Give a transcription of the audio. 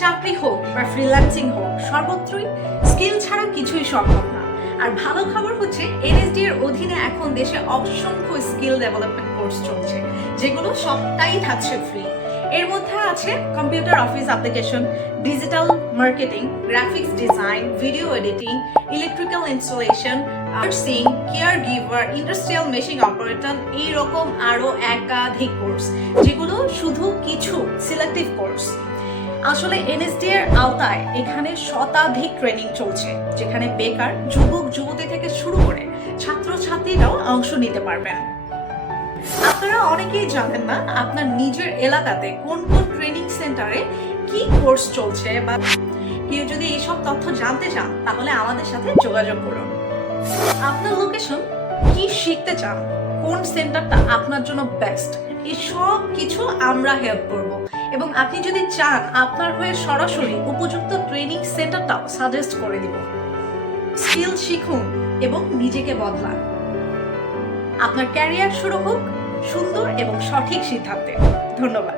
চাকরি হোক বা ফ্রিল্যান্সিং হোক, সর্বত্রই স্কিল ছাড়া কিছুই সম্ভব না। আর ভালো খবর হচ্ছে এনএসডি এর অধীনে এখন দেশে অসংখ্য স্কিল ডেভেলপমেন্ট কোর্স চলছে, যেগুলো সবটাই থাকছে ফ্রি। এর মধ্যে আছে computer office application, digital marketing, graphics design, video editing, electrical installation, nursing, care giver, industrial machine operator, এইরকম আরো একাধিক কোর্স, যেগুলো শুধু কিছু সিলেক্টিভ কোর্স। আসলে এনএসডি এর আওতায় এখানে শতাধিক ট্রেনিং চলছে, যেখানে বেকার যুবক যুবতী থেকে শুরু করে ছাত্রছাত্রীরাও অংশ নিতে পারবেন। আপনারা অনেকেই জানেন না আপনার নিজের এলাকাতে কোন কোন ট্রেনিং সেন্টারে কি কোর্স চলছে, বা কেউ যদি এইসব তথ্য জানতে চান তাহলে আমাদের সাথে যোগাযোগ করুন। আপনার লোকেশন, কি শিখতে চান, কোন সেন্টারটা আপনার জন্য বেস্ট, এই সব কিছু আমরা হেল্প করব। এবং আপনি যদি চান আপনার হয়ে সরাসরি উপযুক্ত ট্রেনিং সেন্টারটাও সাজেস্ট করে দিব। স্কিল শিখুন এবং নিজেকে বদলান। আপনার ক্যারিয়ার শুরু হোক সুন্দর এবং সঠিক সিদ্ধান্তে। ধন্যবাদ।